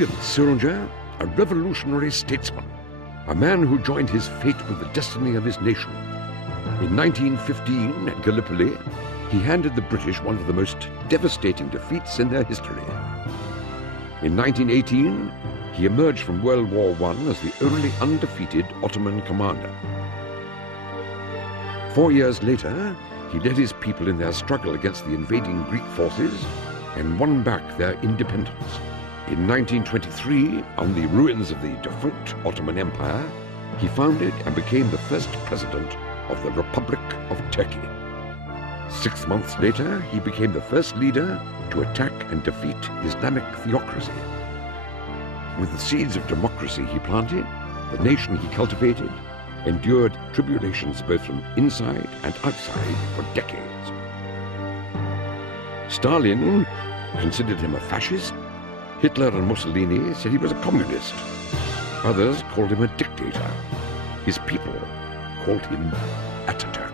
brilliant soldier, a revolutionary statesman, a man who joined his fate with the destiny of his nation. In 1915, at Gallipoli, he handed the British one of the most devastating defeats in their history. In 1918, he emerged from World War I as the only undefeated Ottoman commander. 4 years later, he led his people in their struggle against the invading Greek forces and won back their independence. In 1923, on the ruins of the defunct Ottoman Empire, he founded and became the first president of the Republic of Turkey. 6 months later, he became the first leader to attack and defeat Islamic theocracy. With the seeds of democracy he planted, the nation he cultivated endured tribulations both from inside and outside for decades. Stalin considered him a fascist. Hitler and Mussolini said he was a communist. Others called him a dictator. His people called him Ataturk,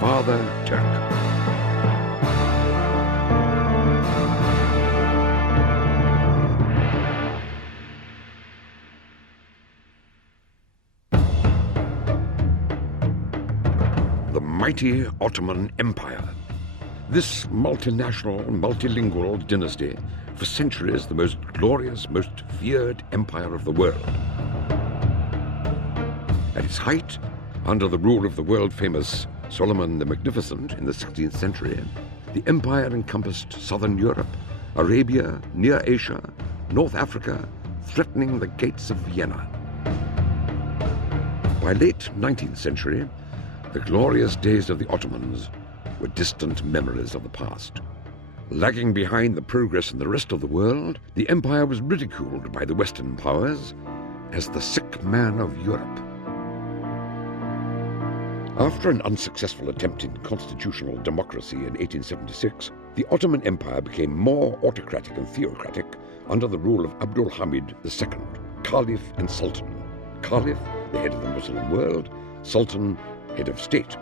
Father Turk. The mighty Ottoman Empire. This multinational, multilingual dynasty, for centuries the most glorious, most feared empire of the world. At its height, under the rule of the world-famous Solomon the Magnificent in the 16th century, the empire encompassed southern Europe, Arabia, Near Asia, North Africa, threatening the gates of Vienna. By late 19th century, the glorious days of the Ottomans were distant memories of the past. Lagging behind the progress in the rest of the world, the empire was ridiculed by the Western powers as the sick man of Europe. After an unsuccessful attempt in constitutional democracy in 1876, the Ottoman Empire became more autocratic and theocratic under the rule of Abdul Hamid II, Caliph and Sultan. Caliph, the head of the Muslim world, Sultan, head of state.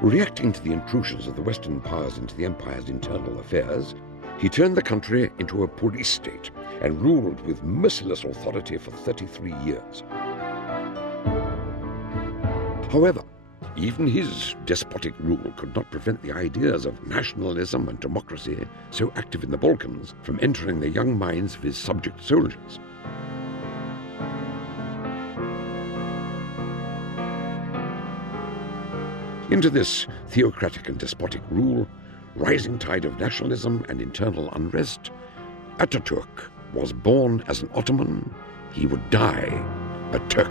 Reacting to the intrusions of the Western powers into the empire's internal affairs, he turned the country into a police state and ruled with merciless authority for 33 years. However, even his despotic rule could not prevent the ideas of nationalism and democracy, so active in the Balkans, from entering the young minds of his subject soldiers. Into this theocratic and despotic rule, rising tide of nationalism and internal unrest, Ataturk was born as an Ottoman. He would die a Turk.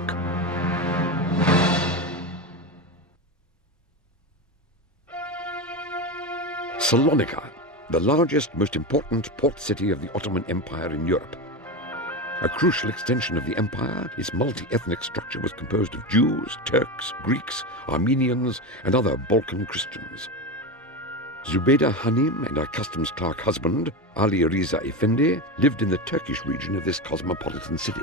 Salonika, the largest, most important port city of the Ottoman Empire in Europe. A crucial extension of the empire, its multi-ethnic structure was composed of Jews, Turks, Greeks, Armenians, and other Balkan Christians. Zubaydah Hanim and her customs clerk husband, Ali Riza Effendi, lived in the Turkish region of this cosmopolitan city.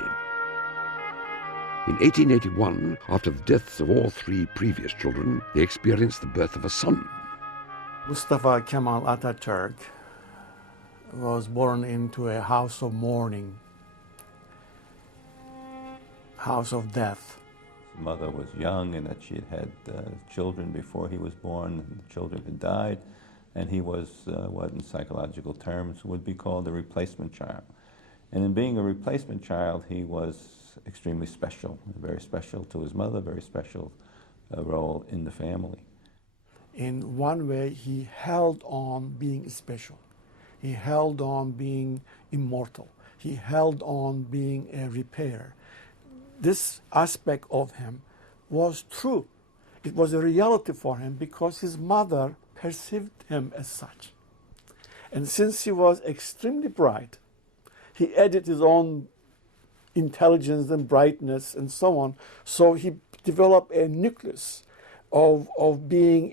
In 1881, after the deaths of all three previous children, they experienced the birth of a son. Mustafa Kemal Ataturk was born into a house of mourning, house of death. His mother was young and that she had had children before he was born, and the children had died, and he was what in psychological terms would be called a replacement child. And in being a replacement child, he was extremely special, very special to his mother, very special role in the family. In one way, he held on being special. He held on being immortal. He held on being a repairer. This aspect of him was true. It was a reality for him because his mother perceived him as such. And since he was extremely bright, he added his own intelligence and brightness and so on. So he developed a nucleus of being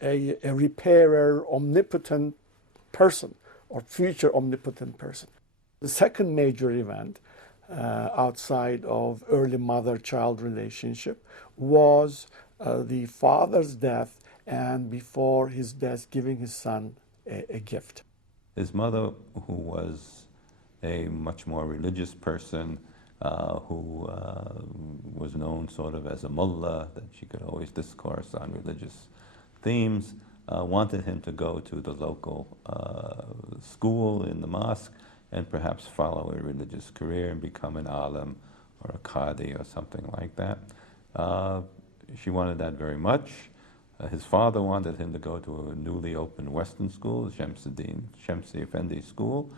a repairer, omnipotent person, or future omnipotent person. The second major event outside of early mother-child relationship was the father's death, and before his death, giving his son a gift. His mother, who was a much more religious person who was known sort of as a mullah, that she could always discourse on religious themes, wanted him to go to the local school in the mosque and perhaps follow a religious career and become an alim or a qadi or something like that. She wanted that very much. His father wanted him to go to a newly opened Western school, Shamsi Effendi School,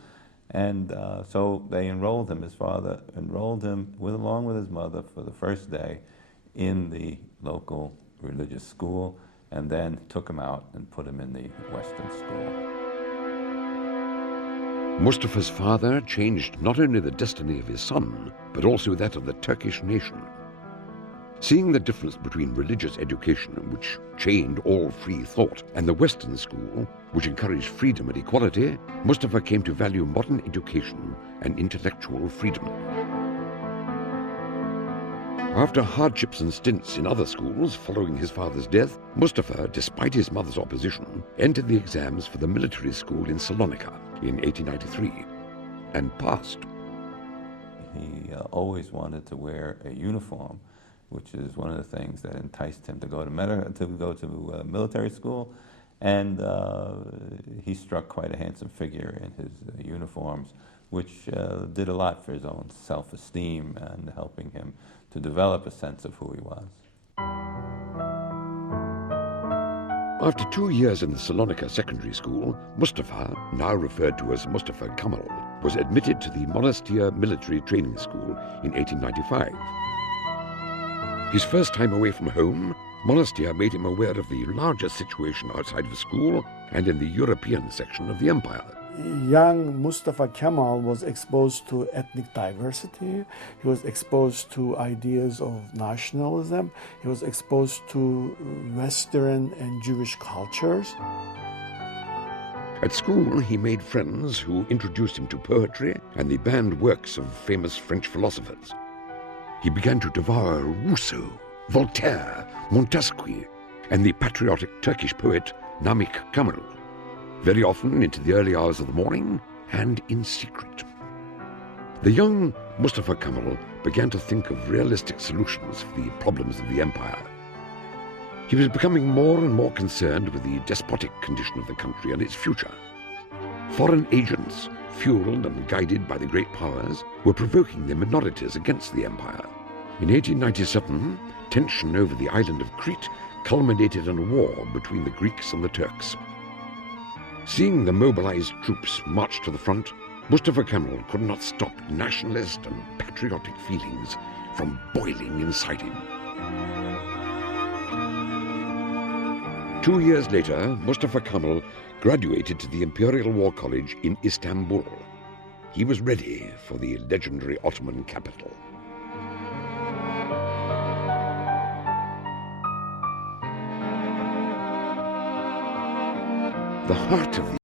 and so they enrolled him. His father enrolled him along with his mother for the first day in the local religious school, and then took him out and put him in the Western school. Mustafa's father changed not only the destiny of his son, but also that of the Turkish nation. Seeing the difference between religious education, which chained all free thought, and the Western school, which encouraged freedom and equality, Mustafa came to value modern education and intellectual freedom. After hardships and stints in other schools following his father's death, Mustafa, despite his mother's opposition, entered the exams for the military school in Salonika in 1893 and passed. He always wanted to wear a uniform, which is one of the things that enticed him to go to military school, and he struck quite a handsome figure in his uniforms, which did a lot for his own self-esteem and helping him to develop a sense of who he was. After 2 years in the Salonika secondary school, Mustafa, now referred to as Mustafa Kemal, was admitted to the Monastir Military Training School in 1895. His first time away from home, Monastir made him aware of the larger situation outside of school and in the European section of the empire. Young Mustafa Kemal was exposed to ethnic diversity. He was exposed to ideas of nationalism. He was exposed to Western and Jewish cultures. At school, he made friends who introduced him to poetry and the banned works of famous French philosophers. He began to devour Rousseau, Voltaire, Montesquieu, and the patriotic Turkish poet Namık Kemal, very often into the early hours of the morning and in secret. The young Mustafa Kemal began to think of realistic solutions for the problems of the empire. He was becoming more and more concerned with the despotic condition of the country and its future. Foreign agents, fueled and guided by the great powers, were provoking the minorities against the empire. In 1897, tension over the island of Crete culminated in a war between the Greeks and the Turks. Seeing the mobilized troops march to the front, Mustafa Kemal could not stop nationalist and patriotic feelings from boiling inside him. 2 years later, Mustafa Kemal graduated to the Imperial War College in Istanbul. He was ready for the legendary Ottoman capital. The heart of the